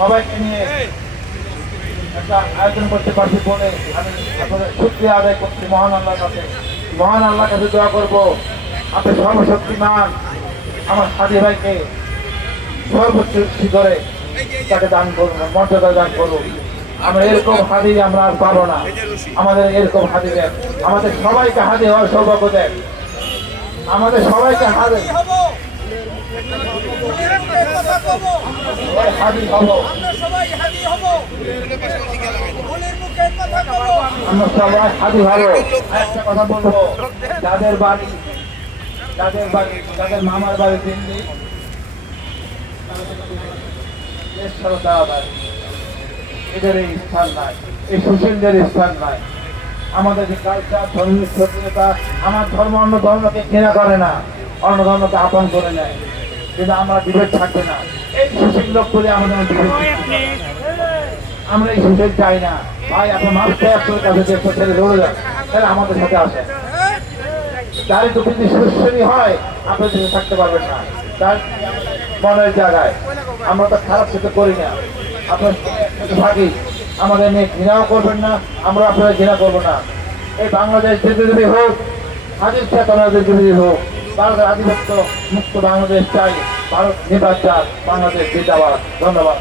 সবাইকে নিয়ে একটা আয়োজন করতে পারছি বলে আমি আপনাদের শুক্রিয়া আদায় করছি। মহান আল্লাহর কাছে। মহান আল্লাহর কাছে দোয়া করব। আপনি সর্বশক্তিমান আমার সাথী ভাইকে সর্বোচ্চ করে তাকে দান করুন মর্যাদা দান করুন আমরা এরকম হাদি আমরা আর পাবো না। আমাদের এরকম হাদি দেন। আমাদের সবাইকে হাদি হওয়ার সৌভাগ্য দেন। আমাদের সবাইকে হাদি হাদি হব। আমরা সবাই হাদি ভালো একটা কথা বলব। যাদের বাড়ি যাদের বাড়ি যাদের মামার বাড়ি দিল্লি এদের এই স্থান নাই। এই সুশীলদের স্থান নাই। আমাদের যে কালচার ধর্মীয় সক্রিয়তা আমার ধর্ম অন্য ধর্মকে ঘৃণা করে না। অন্য ধর্মকে আপন করে নেয়। কিন্তু আমরা বিভেদ থাকবে না। এই সুশীল লোকগুলি আমাদের বিভেদ আমরা এই সুশীল চাই না। ভাই আপনার মাস্টার আপনার কাছে দেড়শো ছেলে দৌড়ে যান তাহলে আমাদের সাথে আসেন। তার একটু যদি সুশ্রী হয় আপনি যদি থাকতে পারবেন না। তার মনের জায়গায়। আমরা তো খারাপ কিছু করি না। আপনার সাথে থাকি। আমাদের নিয়ে ঘৃণাও করবেন না আমরা আপনারা ঘৃণা করব না। এই বাংলাদেশ যদি হোক স্বাধীন চেতনা যদি হোক। ভারতের আধিপত্য মুক্ত বাংলাদেশ চাই। ভারত নির্বাচন বাংলাদেশ জিন্দাবাদ ধন্যবাদ।